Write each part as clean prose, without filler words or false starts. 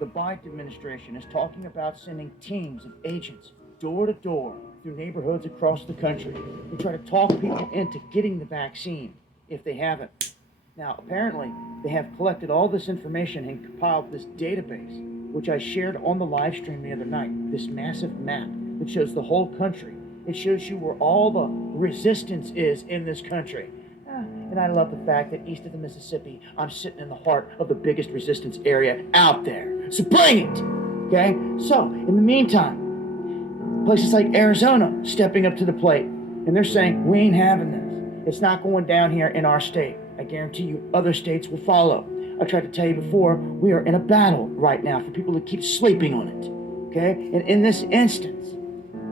The Biden administration is talking about sending teams of agents door to door through neighborhoods across the country to try to talk people into getting the vaccine if they haven't. Now, apparently, they have collected all this information and compiled this database, which I shared on the live stream the other night. This massive map that shows the whole country. It shows you where all the resistance is in this country. And I love the fact that east of the Mississippi, I'm sitting in the heart of the biggest resistance area out there. So bring it! Okay? So, in the meantime, places like Arizona stepping up to the plate. And they're saying, we ain't having this. It's not going down here in our state. I guarantee you other states will follow. I tried to tell you before, we are in a battle right now for people to keep sleeping on it. Okay? And in this instance,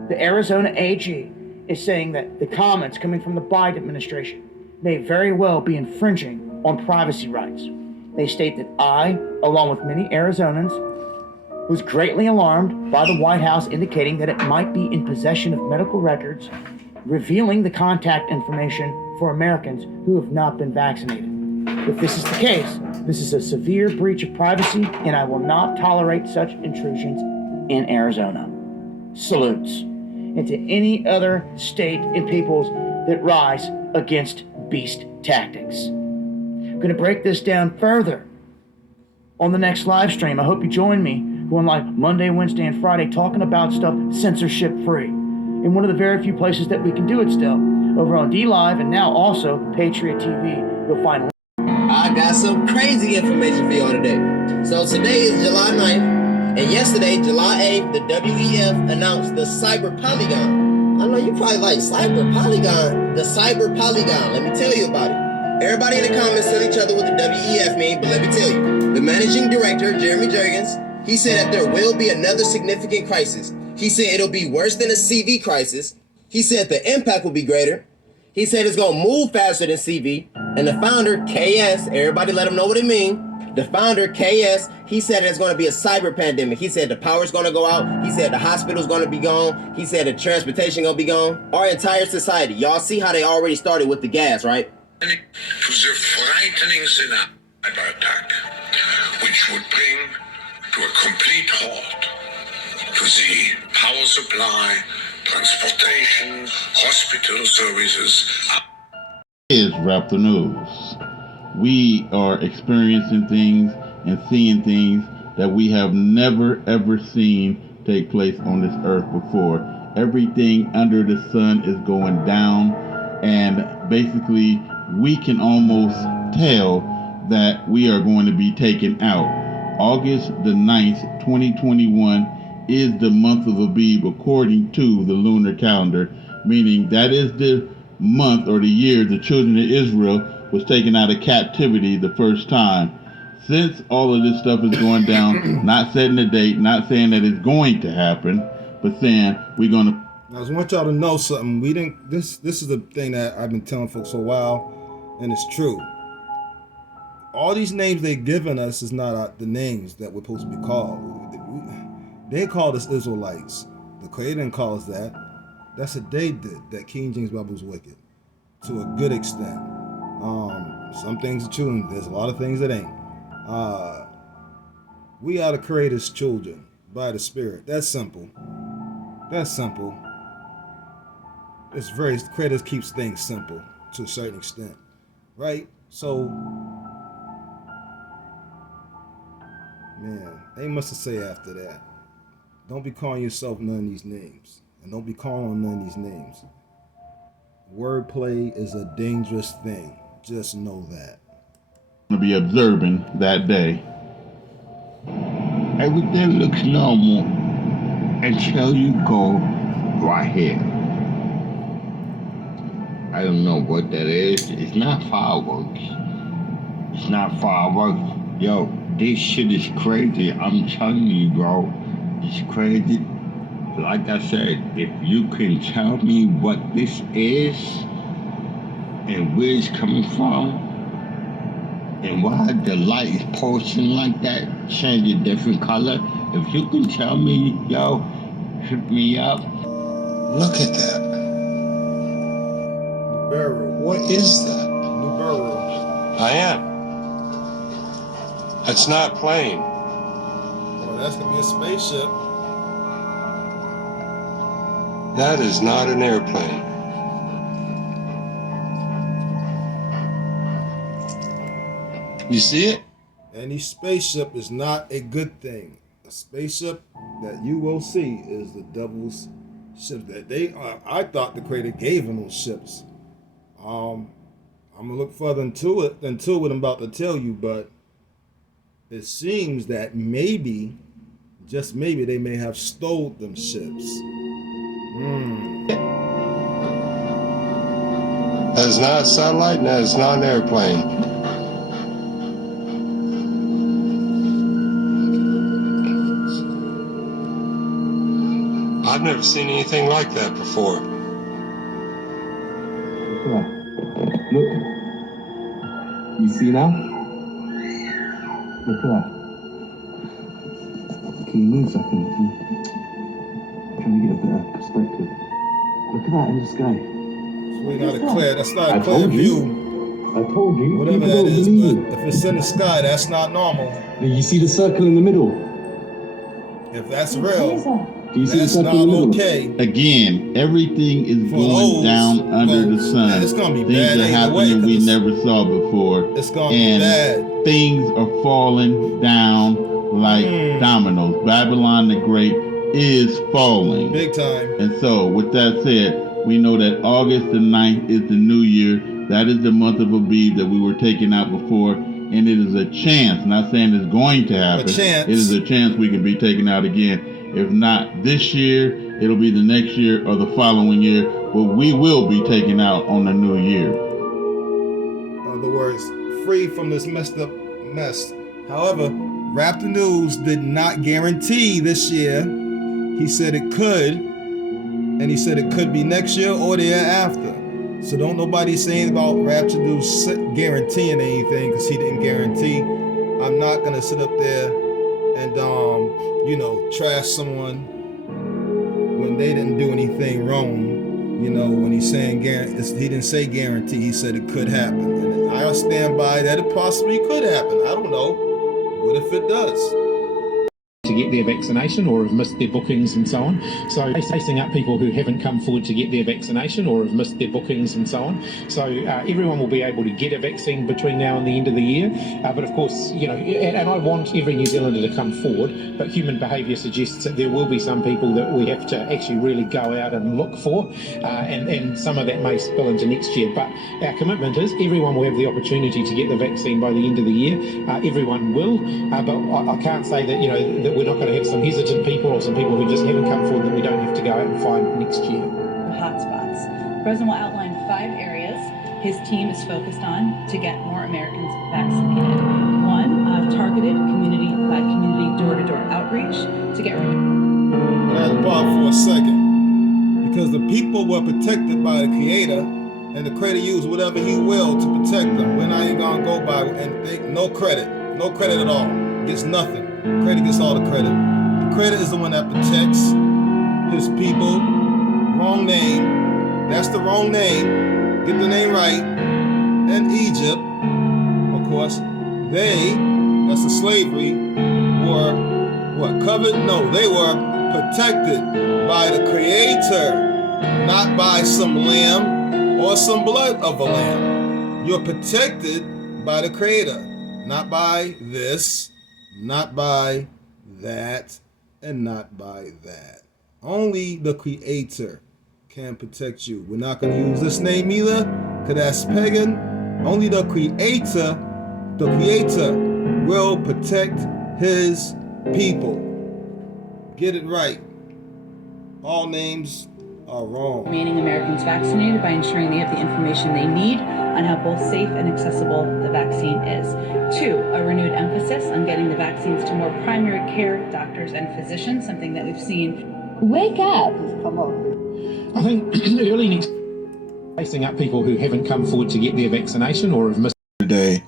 the Arizona AG is saying that the comments coming from the Biden administration may very well be infringing on privacy rights. They state that I, along with many Arizonans, was greatly alarmed by the White House indicating that it might be in possession of medical records revealing the contact information for Americans who have not been vaccinated. If this is the case, this is a severe breach of privacy, and I will not tolerate such intrusions in Arizona. Salutes. And to any other state and peoples that rise against beast tactics. I'm going to break this down further on the next live stream. I hope you join me going live Monday, Wednesday, and Friday talking about stuff censorship free. In one of the very few places that we can do it still, over on DLive and now also Patriot TV, you'll find. I got some crazy information for y'all today. So today is July 9th, and yesterday, July 8th, the WEF announced the Cyber Polygon. I know you probably like Cyber Polygon, the Cyber Polygon. Let me tell you about it. Everybody in the comments tell each other what the WEF means, but let me tell you. The managing director, Jeremy Jurgens, he said that there will be another significant crisis. He said it'll be worse than a CV crisis. He said the impact will be greater. He said it's going to move faster than CV. And the founder, KS, everybody let him know what it means. The founder, KS, he said it's going to be a cyber pandemic. He said the power's going to go out. He said the hospital's going to be gone. He said the transportation going to be gone. Our entire society. Y'all see how they already started with the gas, right? To the frightening cyber attack, which would bring to a complete halt to the power supply, transportation, hospital services. Is Wrap the News. We are experiencing things and seeing things that we have never ever seen take place on this earth before. Everything under the sun is going down, and basically we can almost tell that we are going to be taken out. August the 9th, 2021 is the month of Abib according to the lunar calendar, meaning that is the month or the year the children of Israel was taken out of captivity the first time. Since all of this stuff is going down, not setting a date, not saying that it's going to happen, but saying we're going to. I just want y'all to know something. We didn't. This is the thing that I've been telling folks for a while, and it's true. All these names they've given us is not the names that we're supposed to be called. They called us Israelites. The Creator didn't call us that. That's what they did. That King James Bible was wicked, to a good extent. Some things are true, and there's a lot of things that ain't. We are the Creator's children by the Spirit. That's simple. That's simple. It's very, Creator keeps things simple to a certain extent, right? So, man, ain't much to say after that. Don't be calling yourself none of these names, and don't be calling none of these names. Wordplay is a dangerous thing. Just know that. To be observing that day. Everything looks normal until you go right here. I don't know what that is. It's not fireworks. It's not fireworks. Yo, this shit is crazy. I'm telling you, bro. It's crazy. Like I said, if you can tell me what this is and where it's coming from and why the light is pulsing like that, changing different color, if you can tell me, yo, hit me up. Look at that. Barrel. What is that? New barrel. I am. It's not plain. that's gonna be a spaceship. That is not an airplane. You see it? Any spaceship is not a good thing. A spaceship that you will see is the devil's ship that they are. I thought the creator gave them those ships. I'm gonna look further into it. I'm about to tell you, but it seems that maybe, just maybe, they may have stole them ships. That is not a satellite, and that is not an airplane. I've never seen anything like that before. Look. You see now? Look at that. Can you move a second? I'm trying to get a better perspective. Look at that in the sky. That's not a clear view. I told you. Whatever that is, but if it's in the sky, that's not normal. Now you see the circle in the middle? If that's real, Do you see the that's circle not in the middle? okay. Again, everything is For going those down under the folks, sun. man, it's gonna be Things bad are either way, happening we 'cause never saw before. It's gonna And be bad. things are falling down like dominoes. Babylon the Great is falling. Big time. And so, with that said, we know that August the 9th is the new year. That is the month of Abib that we were taking out before. And it is a chance, not saying it's going to happen. chance. It is a chance we can be taken out again. If not this year, it'll be the next year or the following year. But we will be taken out on the new year. In other words, free from this messed up mess. However, Raptor News did not guarantee this year. He said it could, and he said it could be next year or the year after. So don't nobody say anything about Raptor News guaranteeing anything, because he didn't guarantee. I'm not gonna sit up there and trash someone when they didn't do anything wrong. When he's saying he didn't say guarantee, he said it could happen. And I stand by that it possibly could happen. I don't know. What if it does? To get their vaccination or have missed their bookings and so on. So chasing up people who haven't come forward to get their vaccination or have missed their bookings and so on. So everyone will be able to get a vaccine between now and the end of the year. But of course, and I want every New Zealander to come forward, but human behaviour suggests that there will be some people that we have to actually really go out and look for, and some of that may spill into next year. But our commitment is everyone will have the opportunity to get the vaccine by the end of the year. Everyone will, but I can't say that, that we're not going to have some hesitant people or some people who just haven't come forward that we don't have to go out and find next year. Hotspots. The president will outline 5 areas his team is focused on to get more Americans vaccinated. 1, targeted community by community door-to-door outreach to get. I had to pause for a second, because the people were protected by the Creator, and the Creator used whatever He will to protect them. We're not even gonna go by no credit at all. Gets nothing. The Creator gets all the credit. The Creator is the one that protects His people. Wrong name. That's the wrong name. Get the name right. And Egypt, of course, that's the slavery, were what? Covered? No, they were protected by the Creator, not by some lamb or some blood of a lamb. You're protected by the Creator, not by this, not by that, and not by that. Only the Creator can protect you. We're not going to use this name either, because that's pagan. Only the Creator will protect His people. Get it right. All names are wrong. Remaining Americans vaccinated by ensuring they have the information they need on how both safe and accessible the vaccine is. 2, a renewed emphasis on getting the vaccines to more primary care doctors and physicians, something that we've seen. Wake up! Come on. I think early next chasing up people who haven't come forward to get their vaccination or have missed. Today,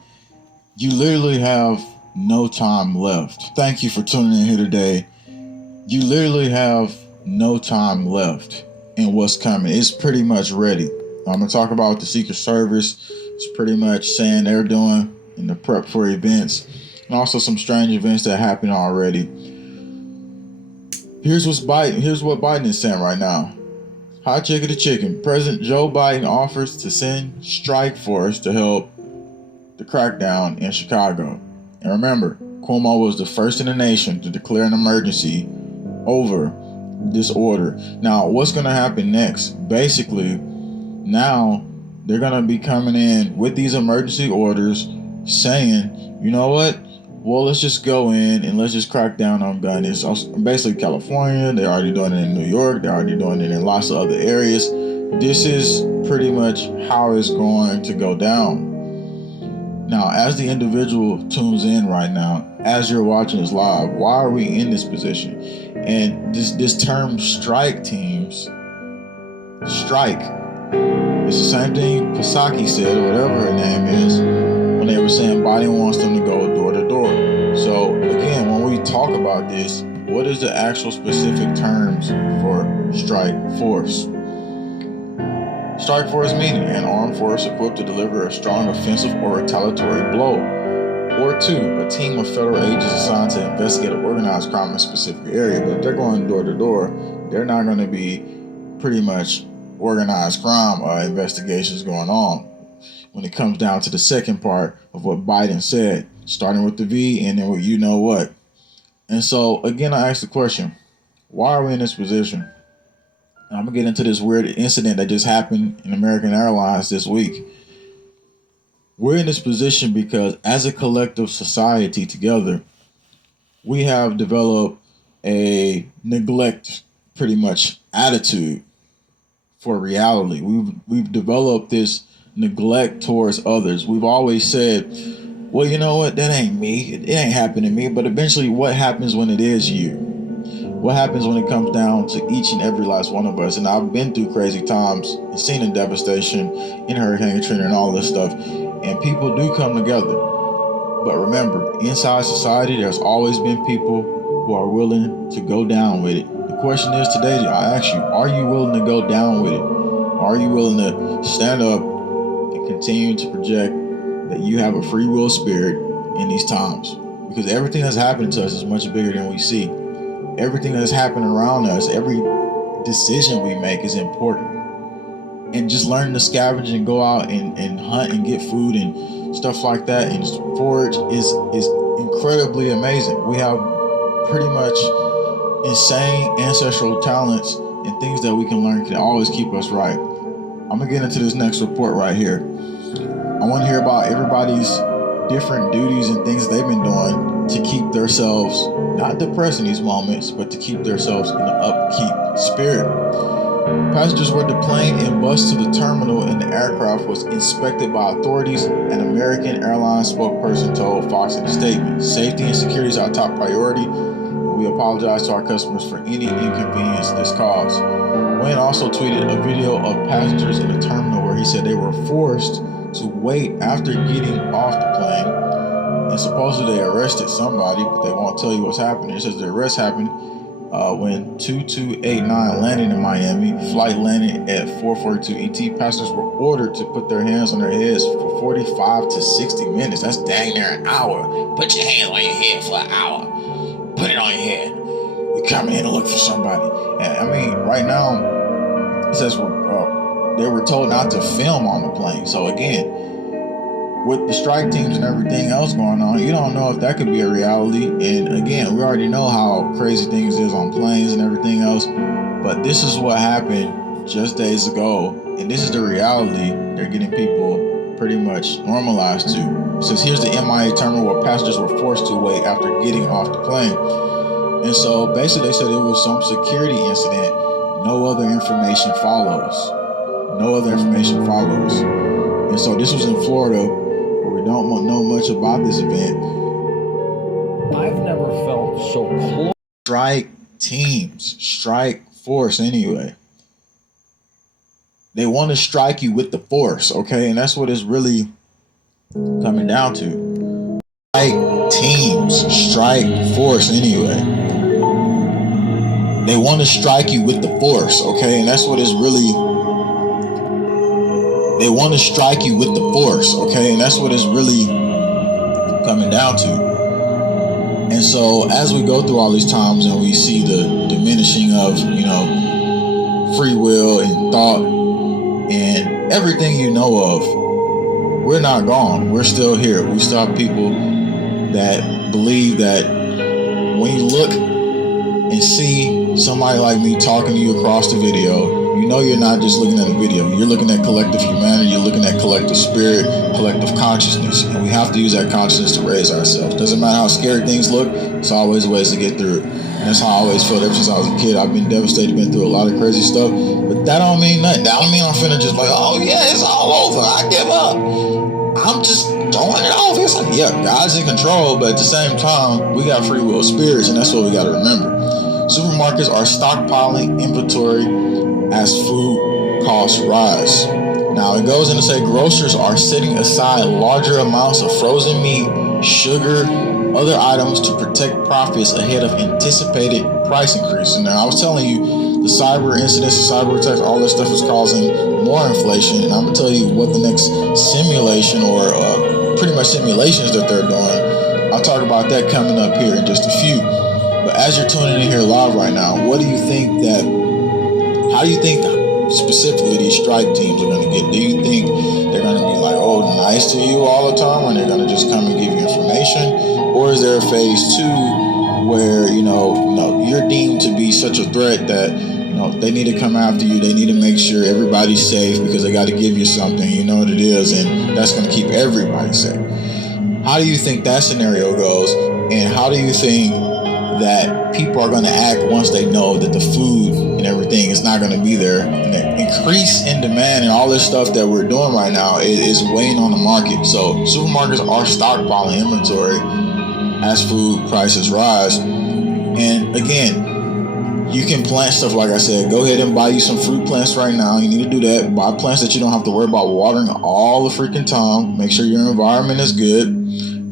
you literally have no time left. Thank you for tuning in here today. You literally have no time left in what's coming. It's pretty much ready. I'm going to talk about what the Secret Service is pretty much saying they're doing in the prep for events, and also some strange events that happened already. Here's what Biden is saying right now. Hot chicken to chicken. President Joe Biden offers to send strike force to help the crackdown in Chicago. And remember, Cuomo was the first in the nation to declare an emergency over this order. Now, what's going to happen next? Basically, now they're going to be coming in with these emergency orders saying, you know what? Well, let's just go in and let's just crack down on gun. It's also basically California. They're already doing it in New York. They're already doing it in lots of other areas. This is pretty much how it's going to go down. Now, as the individual tunes in right now, as you're watching this live, why are we in this position? And this term strike teams, strike, it's the same thing Psaki said, or whatever her name is, when they were saying Biden wants them to go door to door. So again, when we talk about this, what is the actual specific terms for strike force? Strike force meaning an armed force equipped to deliver a strong offensive or retaliatory blow. Or two, a team of federal agents assigned to investigate or organize crime in a specific area. But if they're going door to door, they're not going to be pretty much organized crime investigations going on. When it comes down to the second part of what Biden said, starting with the V and then with you know what. And so again, I asked the question, why are we in this position? And I'm gonna get into this weird incident that just happened in American Airlines this week. We're in this position because as a collective society together, we have developed a neglect pretty much attitude for reality. We've developed this neglect towards others. We've always said, well, you know what, that ain't me. It ain't happened to me. But eventually, what happens when it is you? What happens when it comes down to each and every last one of us? And I've been through crazy times and seen the devastation in Hurricane Katrina and all this stuff. And people do come together. But remember, inside society, there's always been people who are willing to go down with it. The question is today, I ask you, are you willing to go down with it? Are you willing to stand up and continue to project that you have a free will spirit in these times? Because everything that's happening to us is much bigger than we see. Everything that's happening around us, every decision we make is important. And just learning to scavenge and go out and hunt and get food and stuff like that and forage is incredibly amazing. We have pretty much insane ancestral talents and things that we can learn can always keep us right. I'm gonna get into this next report right here. I want to hear about everybody's different duties and things they've been doing to keep themselves not depressed in these moments, but to keep themselves in an upkeep spirit. Passengers were deplaned and bused to the terminal and the aircraft was inspected by authorities, an American Airlines spokesperson told Fox in a statement. Safety and security is our top priority. We apologize to our customers for any inconvenience this caused. Wayne also tweeted a video of passengers in the terminal where he said they were forced to wait after getting off the plane. And supposedly they arrested somebody, but they won't tell you what's happening. It says the arrest happened when 2289 landed in Miami. Flight landed at 4:42 ET. Passengers were ordered to put their hands on their heads for 45 to 60 minutes. That's dang near an hour. Put your hands on your head for an hour. Put it on your head. We coming in to look for somebody. And I mean, right now, it says they were told not to film on the plane. So again, with the strike teams and everything else going on, you don't know if that could be a reality. And again, we already know how crazy things is on planes and everything else. But this is what happened just days ago. And this is the reality they're getting people pretty much normalized to. It says here's the MIA terminal where passengers were forced to wait after getting off the plane. And so basically they said it was some security incident. No other information follows. No other information follows. And so this was in Florida, where we don't know much about this event. I've never felt so close. Strike teams, strike force anyway. They want to strike you with the force, okay? And that's what it's really coming down to. Strike teams, strike force anyway. They want to strike you with the force, okay? And that's what it's really... They want to strike you with the force, okay? And that's what it's really coming down to. And And so as we go through all these times and we see the diminishing of, free will and thought and everything you know of, we're not gone. We're still here. We still have people that believe that when you look and see somebody like me talking to you across the video, you're not just looking at a video. You're looking at collective humanity. You're looking at collective spirit, collective consciousness. And we have to use that consciousness to raise ourselves. Doesn't matter how scary things look, it's always ways to get through it. And that's how I always felt ever since I was a kid. I've been devastated, been through a lot of crazy stuff. But that don't mean nothing. That don't mean I'm finna just like, oh yeah, it's all over. I give up. I'm just throwing it off. It's like, yeah, God's in control, but at the same time, we got free will spirits, and that's what we got to remember. Supermarkets are stockpiling inventory as food costs rise. Now, it goes in to say grocers are setting aside larger amounts of frozen meat, sugar, other items to protect profits ahead of anticipated price increases. Now, I was telling you, the cyber incidents, the cyber attacks, all this stuff is causing more inflation. And I'm going to tell you what the next simulation or pretty much simulations that they're doing. I'll talk about that coming up here in just a few. But as you're tuning in here live right now, how do you think specifically these strike teams are going to get? Do you think they're going to be like, oh, nice to you all the time, and they're going to just come and give you information? Or is there a phase 2 where, you're deemed to be such a threat that, they need to come after you. They need to make sure everybody's safe because they got to give you something. You know what it is, and that's going to keep everybody safe. How do you think that scenario goes? And how do you think that people are going to act once they know that the food and everything is not going to be there? And the increase in demand and all this stuff that we're doing right now is weighing on the market. So supermarkets are stockpiling inventory as food prices rise. And again, you can plant stuff, like I said. Go ahead and buy you some fruit plants right now. You need to do that. Buy plants that you don't have to worry about watering all the freaking time. Make sure your environment is good.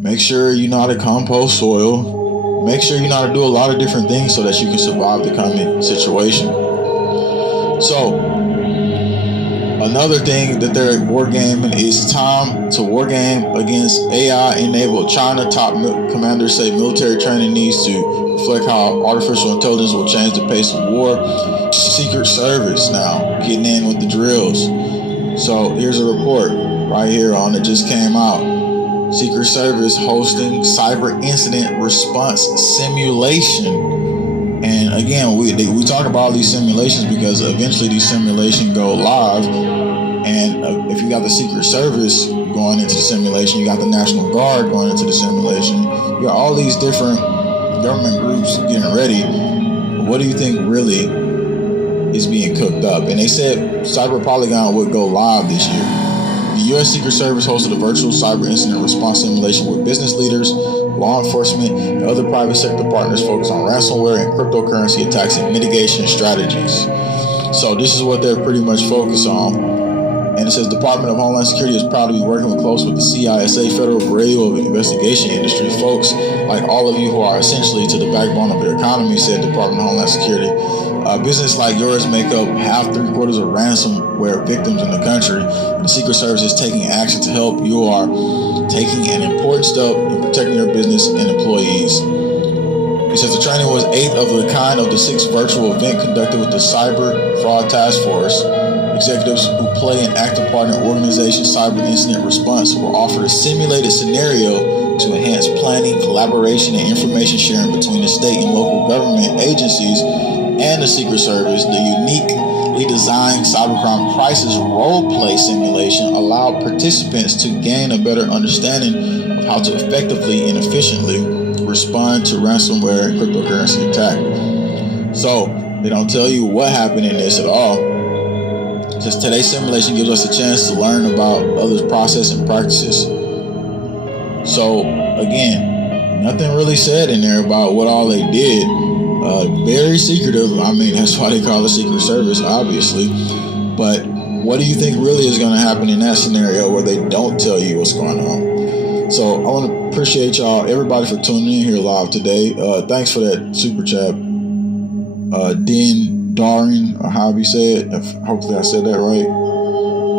Make sure you know how to compost soil. Make sure you know how to do a lot of different things so that you can survive the coming situation. So, another thing that they're wargaming is time to wargame against AI-enabled China. Top commanders say military training needs to reflect how artificial intelligence will change the pace of war. Secret Service now getting in with the drills. So here's a report right here on it just came out. Secret Service hosting cyber incident response simulation. And again, we talk about all these simulations because eventually these simulations go live. And if you got the Secret Service going into the simulation, you got the National Guard going into the simulation, you got all these different government groups getting ready. What do you think really is being cooked up? And they said Cyber Polygon would go live this year. The U.S. Secret Service hosted a virtual cyber incident response simulation with business leaders, law enforcement, and other private sector partners focused on ransomware and cryptocurrency attacks and mitigation strategies. So this is what they're pretty much focused on. And it says Department of Homeland Security is proud to be working close with the CISA, Federal Bureau of Investigation Industry. Folks like all of you who are essentially to the backbone of their economy, said Department of Homeland Security. Business like yours make up 3/4 of ransomware victims in the country. And the Secret Service is taking action to help. You are taking an important step in protecting your business and employees. It says the training was 8th of the kind of the 6th virtual event conducted with the Cyber Fraud Task Force. Executives who play an active part in the organization's cyber incident response were offered a simulated scenario to enhance planning, collaboration, and information sharing between the state and local government agencies and the Secret Service. The uniquely designed cybercrime crisis role-play simulation allowed participants to gain a better understanding of how to effectively and efficiently respond to ransomware and cryptocurrency attack. So they don't tell you what happened in this at all. Just today's simulation gives us a chance to learn about others' process and practices. So again, nothing really said in there about what all they did. Very secretive. I mean, that's why they call it Secret Service, obviously. But what do you think really is going to happen in that scenario where they don't tell you what's going on? So I want to appreciate y'all, everybody, for tuning in here live today. Thanks for that super chat. Den Darin, or however you say it. Hopefully I said that right.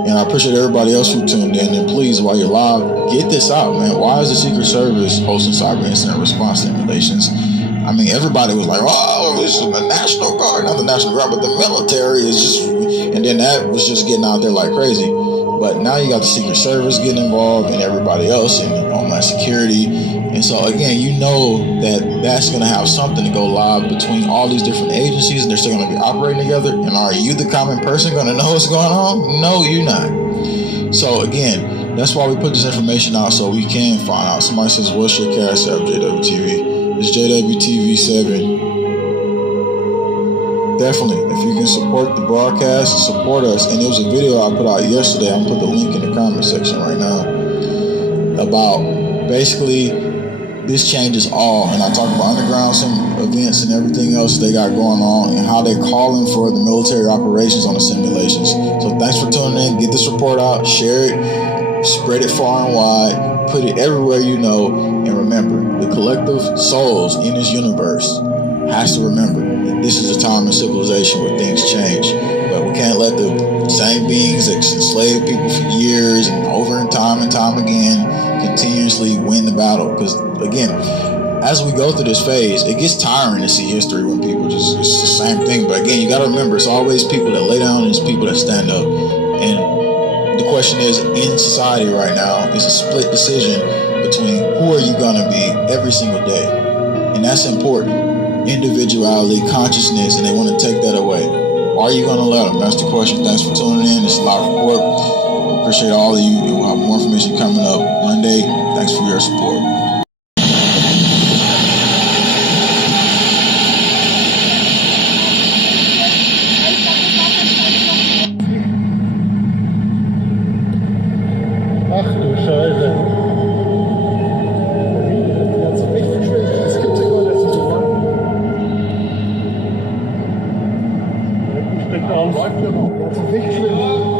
And I appreciate everybody else who tuned in. And please, while you're live, get this out, man. Why is the Secret Service hosting cyber incident response simulations? I mean, everybody was like, oh, this is the National Guard, not the National Guard, but the military is just, and then that was just getting out there like crazy. But now you got the Secret Service getting involved and everybody else in Homeland Security. And so, again, you know that that's going to have something to go live between all these different agencies, and they're still going to be operating together. And are you, the common person, going to know what's going on? No, you're not. So, again, that's why we put this information out so we can find out. Somebody says, what's your cash app, JWTV? It's JWTV7. Definitely, if you can support the broadcast, support us. And there was a video I put out yesterday. I'm going to put the link in the comment section right now about basically this changes all. And I talk about underground, some events and everything else they got going on and how they're calling for the military operations on the simulations. So thanks for tuning in. Get this report out, share it, spread it far and wide, put it everywhere you know. And remember, the collective souls in this universe has to remember that this is a time in civilization where things change. But we can't let the same beings that enslaved people for years and over and time again continuously win the battle. Because again, as we go through this phase, it gets tiring to see history when people just, it's the same thing. But again, you got to remember, it's always people that lay down and it's people that stand up. And the question is, in society right now, it's a split decision between who are you going to be every single day. And that's important. Individuality, consciousness, and they want to take that away. Are you going to let them? That's the question. Thanks for tuning in. It's a live report. Appreciate all of you. We'll have more information coming up Monday. Thanks for your support. Ach du Scheiße. Das ist richtig schlimm. Es gibt sogar das so lang. Da hinten steckt alles. Das ist richtig schlimm.